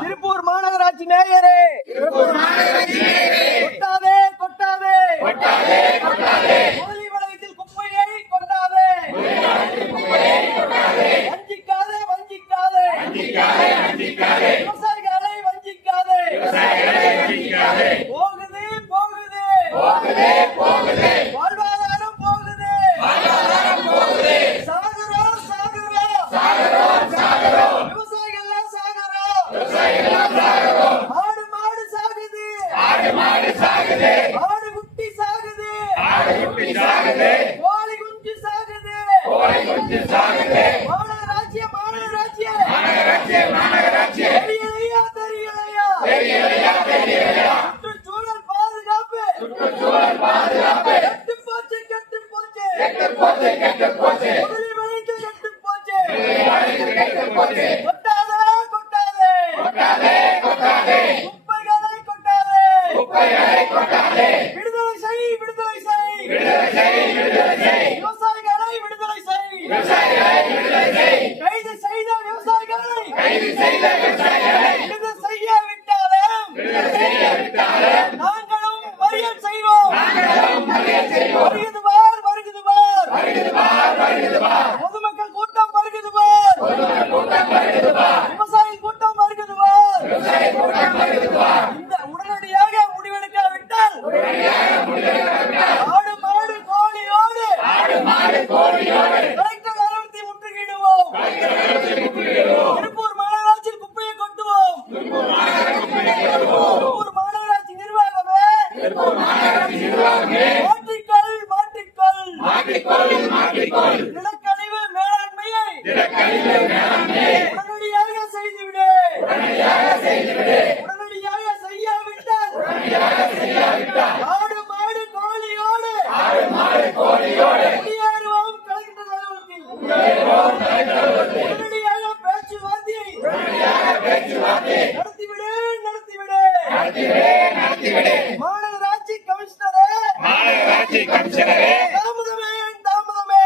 திருப்பூர் மாநகராட்சி நேயரே, கொட்டாதே முதலி வளையத்தில் குப்பையை கொட்டாதே, வஞ்சிக்காதே விவசாயிகளை வஞ்சிக்காதே. போகுது வாழ்வாதாரம் போகுது. சாகுறோம் விவசாயிகள் சாகுறோம். மாடு சாகுது. ஆடு குட்டி சாகுது. கோழி குஞ்சு சாகுது. மாநகராட்சியே தெரியலையா? சுற்றுச்சூழல் பாதுகாப்பு கெட்டு போச்சு. முதலி வளையத்தில் கெட்டு போச்சு. கொட்டாதே குப்பைகளை கொட்டாதே. விடுதலை செய் விவசாயிகளை விடுதலை செய். கைது செய்த விவசாயிகளை விடுதலை செய்ய விட்டாலும் நாங்களும் மறியல் செய்வோம். வருகுது பார். பொதுமக்கள் கூட்டம் வருகுது பார். விவசாயி கூட்டம் வருகுது பார். இந்த உடனடியாக முடிவெடுக்காவிட்டால் ஆடு மாடு கோழியோடு கலெக்டர் அலுவலகத்தை முற்றுகையிடுவோம். திருப்பூர் மாநகராட்சியில் குப்பையை கொட்டுவோம். திருப்பூர் மாநகராட்சி நிர்வாகமே மாற்றிக்கொள். நிலக்கழிவு மேலாண்மையை உடனடியாக செய்துவிடு. உடனடியாக செய்யாவிட்டால் ஆடு மாடு கோழியோடு குடியேறுவோம் கலெக்டர் அலுவலகத்தில். உடனடியாக பேச்சுவார்த்தை நடத்திவிடு. மாநகராட்சி கமிஷனரே தாமதமே.